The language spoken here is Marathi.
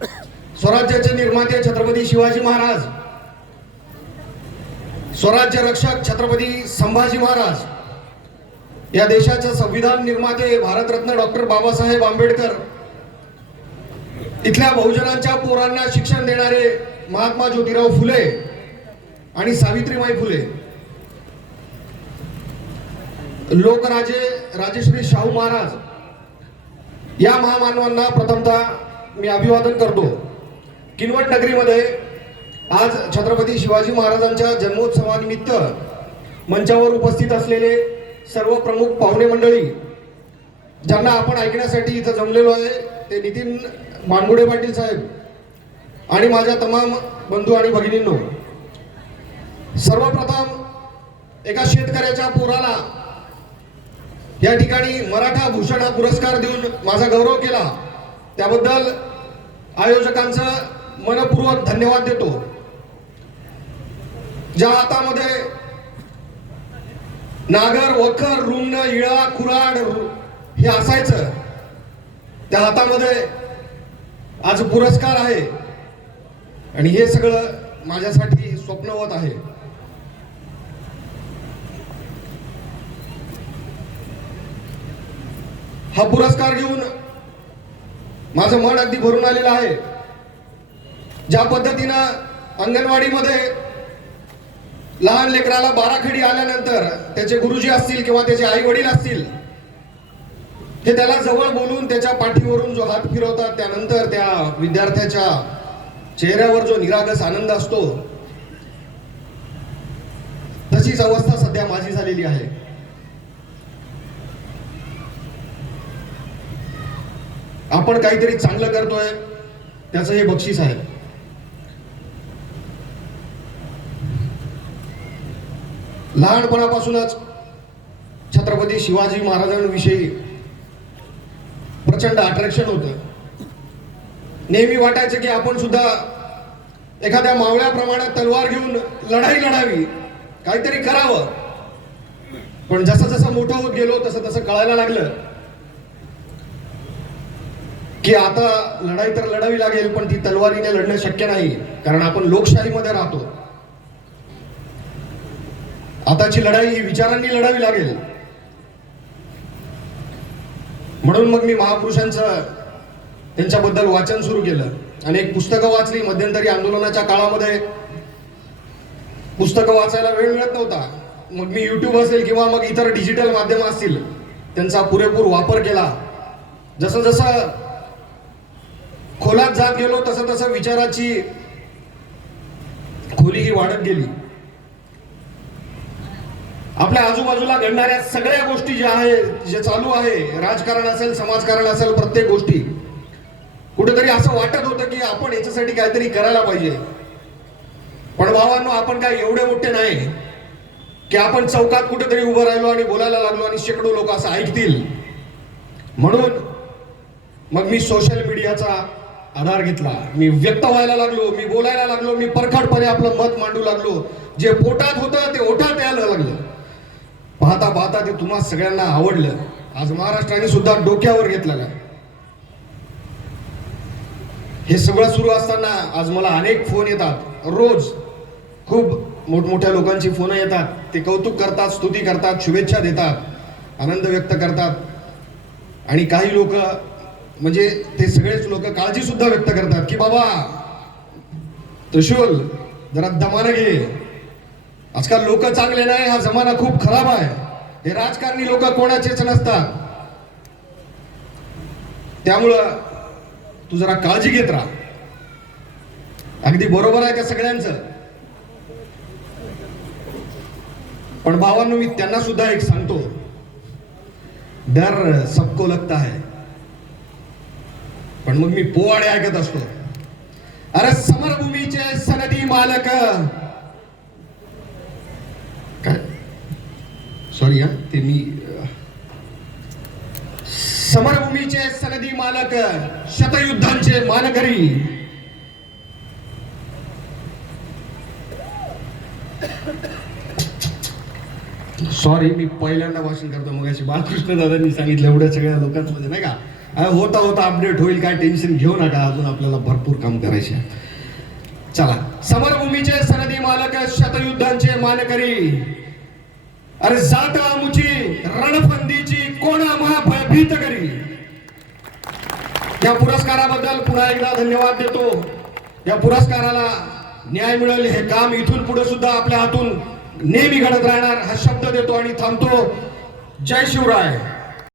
स्वराज्याचे निर्माते छत्रपती शिवाजी महाराज, स्वराज्य रक्षक छत्रपती संभाजी महाराज, या देशाचे संविधान निर्माते भारतरत्न डॉक्टर बाबासाहेब आंबेडकर, इथल्या बहुजनांच्या पोरांना शिक्षण देणारे महात्मा ज्योतिराव फुले आणि सावित्रीबाई फुले, लोकराजे राजश्री शाहू महाराज या महामानवांना प्रथमतः मी अभिवादन करतो। किनवट नगरीमध्ये आज छत्रपती शिवाजी महाराजांच्या जन्मोत्सवानिमित्त मंचावर उपस्थित असलेले सर्व प्रमुख पाहुणे मंडळी, ज्यांना आपण ऐकण्यासाठी इथं जमलेलो आहे, ते नितीन मानगुडे पाटील साहेब आणि माझ्या तमाम बंधू आणि भगिनींनो, सर्वप्रथम एका शेतकऱ्याच्या पोराला या ठिकाणी मराठा भूषण हा पुरस्कार देऊन माझा गौरव केला, त्याबद्दल आयोजकांचं मनपूर्वक धन्यवाद देतो। ज्या हातामध्ये नागर, वखर, रुंड, इळा, कुऱ्हाड हे असायचं, त्या हातामध्ये आज पुरस्कार आहे आणि हे सगळं माझ्यासाठी स्वप्नवत आहे। हा पुरस्कार घेऊन माझं मन अगदी भरून आलेलं आहे। ज्या पद्धतीनं अंगणवाडीमध्ये लहान लेकराला बाराखडी आल्यानंतर त्याचे गुरुजी असतील किंवा त्याचे आई वडील असतील, ते त्याला जवळ बोलून त्याच्या पाठीवरून जो हात फिरवतात, त्यानंतर त्या विद्यार्थ्याच्या चेहऱ्यावर जो निरागस आनंद असतो, तशीच अवस्था सध्या माझी झालेली आहे। आपण काहीतरी चांगलं करतोय, त्याचं हे बक्षीस आहे। लहानपणापासूनच छत्रपती शिवाजी महाराजांविषयी प्रचंड अट्रॅक्शन होतं। नेहमी वाटायचं की आपण सुद्धा एखाद्या मावळ्याप्रमाणे तलवार घेऊन लढाई लढावी, काहीतरी करावं। पण जसं जसं मोठं होत गेलो तसं तसं कळायला लागलं की आता लढाई तर लढावी लागेल, पण ती तलवारीने लढणं शक्य नाही, कारण आपण लोकशाहीमध्ये राहतो। आताची लढाई ही विचारांनी लढावी लागेल। म्हणून मग मी महापुरुषांचं त्यांच्याबद्दल वाचन सुरू केलं, अनेक पुस्तकं वाचली। मध्यंतरी आंदोलनाच्या काळामध्ये पुस्तकं वाचायला वेळ मिळत नव्हता, मग मी युट्यूब असेल किंवा मग इतर डिजिटल माध्यम असतील, त्यांचा पुरेपूर वापर केला। जसं जसं खोलात जात गेलो तसं तसं विचाराची खोली ही वाढत गेली। आपल्या आजूबाजूला घडणाऱ्या सगळ्या गोष्टी ज्या आहे, जे चालू आहे, राजकारण असेल, समाजकारण असेल, प्रत्येक गोष्टी कुठेतरी असं वाटत होतं की आपण याच्यासाठी काहीतरी करायला पाहिजे। पण भावांनो, आपण काय एवढे मोठे नाही की आपण चौकात कुठेतरी उभं राहिलो आणि बोलायला लागलो आणि शेकडो लोक असं ऐकतील। म्हणून मग मी सोशल मीडियाचा आधार घेतला, मी व्यक्त व्हायला लागलो, मी बोलायला लागलो, मी परखडपणे आपलं मत मांडू लागलो। जे पोटात होतं ते ओठात यायला लागलं। पाहता पाहता ते तुम्हा सगळ्यांना आवडलं। आज महाराष्ट्राने सुद्धा डोक्यावर घेतलं। हे सगळं सुरू असताना आज मला अनेक फोन येतात, रोज खूप मोठमोठ्या लोकांची फोन येतात। ते कौतुक करतात, स्तुती करतात, शुभेच्छा देतात, आनंद व्यक्त करतात। आणि काही लोक, म्हणजे ते सगळेच लोक काळजी सुद्धा व्यक्त करतात की बाबा त्रिशूल जरा दमाने घे, आजकाल लोक चांगले नाही, हा जमाना खूप खराब आहे, हे राजकारणी लोक कोणाचेच नसतात, त्यामुळं तू जरा काळजी घेत राहा। अगदी बरोबर आहे त्या सगळ्यांचं। पण भावांनो, मी त्यांना सुद्धा एक सांगतो, डर सबको लगता है। पण मग मी पोवाडे ऐकत असतो, अरे समरभूमीचे सनदी मालक, काय सॉरी ते मी समरभूमीचे सनदी मालक, शतयुद्धांचे मानकरी, सॉरी मी पहिल्यांदा भाषण करतो। मग अशी बालकृष्ण दादांनी सांगितलं एवढ्या सगळ्या लोकांमध्ये, नाही का, होता होता अपडेट होईल, काय टेन्शन घेऊ नका, अजून आपल्याला भरपूर काम करायचे. चला, समरभूमीचे सनदी मालक, शतयुद्धांचे मानकरी, अरे जात आमुची रणफंदीची कोणा महा भयभीत करी. या पुरस्काराबद्दल पुन्हा एकदा धन्यवाद देतो. या पुरस्काराला न्याय मिळेल हे काम इथून पुढे सुद्धा आपल्या हातून नेहमी घडत राहणार हा शब्द देतो आणि थांबतो. जय शिवराय.